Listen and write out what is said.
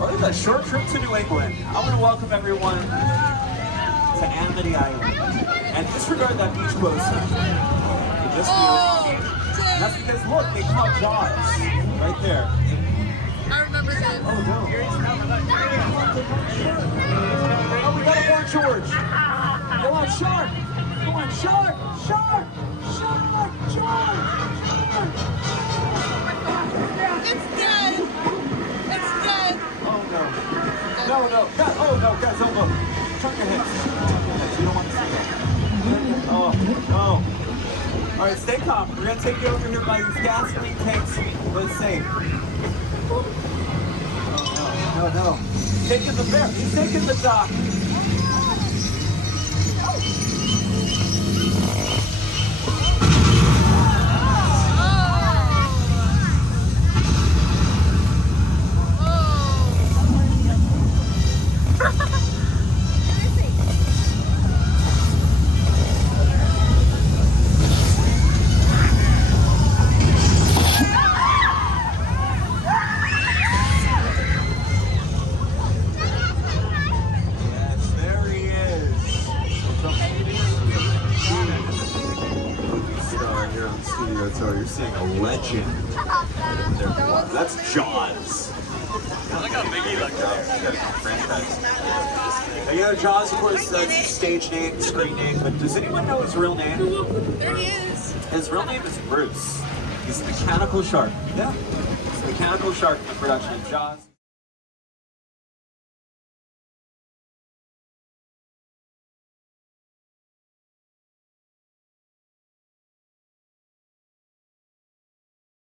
Well, it's a short trip to New England. I want to welcome everyone to Amity Island. And disregard that beach clothes sign. Just you. And that's because, look, they caught Jaws right there. I remember this. Oh, no. Oh, we got a more George. Go on, Shark. Go on, Shark. Shark. Shark. Shark. It's dead. It's dead. Oh, no. No, no. God, oh, no, guys, don't look. Turn your heads. Turn your heads. You don't want to see that. Oh, no. All right, stay calm. We're going to take you over here by these gasoline tanks, but it's safe. No, no. Taking the bear. He's taking the dock. So you're seeing a legend. That's Jaws. Look how big he looks. You know, Jaws, of course, that's his stage name, screen name, but does anyone know his real name? There he is. His real name is Bruce. He's a mechanical shark. Yeah. He's a mechanical shark in the production of Jaws.